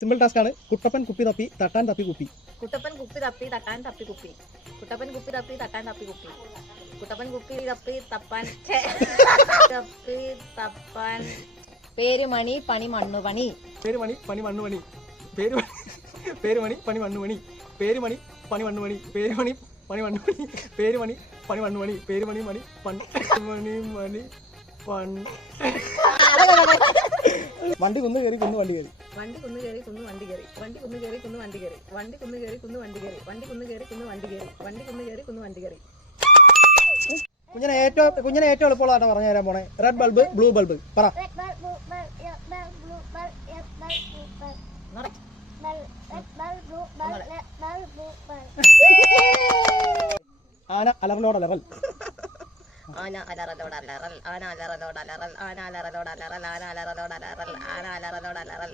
Simple task ആണ്. കുട്ടപ്പൻ കുപ്പി തപ്പി തട്ടാൻ തപ്പി കുപ്പി. കുട്ടപ്പൻ കുപ്പി തപ്പി തട്ടാൻ തപ്പി കുപ്പി. കുട്ടപ്പൻ കുപ്പി തപ്പി തട്ടാൻ തപ്പി കുപ്പി. കുട്ടപ്പൻ കുപ്പി തപ്പി തപ്പാൻ തപ്പി തപ്പാൻ. പേരുമണി പണി മണ്ണു പണി. പേരുമണി പണി മണ്ണു പണി. പേരുമണി പണി മണ്ണു പണി. പേരുമണി പണി മണ്ണു പണി. പേരുമണി പണി മണ്ണു പണി. പേരുമണി പണി മണ്ണു പണി. പേരുമണി മണി മണി മണി പൺ. വണ്ടി കുന്നു കയറി കുന്നു വണ്ടി കയറി. വണ്ടി കുന്നു കയറി കുന്നു വണ്ടി കയറി. വണ്ടി കുന്നു കയറി കുന്നു വണ്ടി കയറി. വണ്ടി കുന്നു കയറി കുന്നു വണ്ടി കയറി. വണ്ടി കുന്നു കയറി കുന്നു വണ്ടി കയറി. വണ്ടി കുന്നു കയറി കുന്നു വണ്ടി കയറി. കുഞ്ഞിനെ ഏറ്റവും എളുപ്പമുള്ളതാണ് പറഞ്ഞു തരാൻ പോണേ. റെഡ് ബൾബ് ബ്ലൂ ബൾബ് പറ. ആന അലറലോട് അലറൽ. ആന അലറലോട് അലറൽ. ആന അലറലോട് അലറൽ. ആന അലറലോട് അലറൽ. ആന അലറലോട് അലറൽ. ആന അലറലോട് അലറൽ.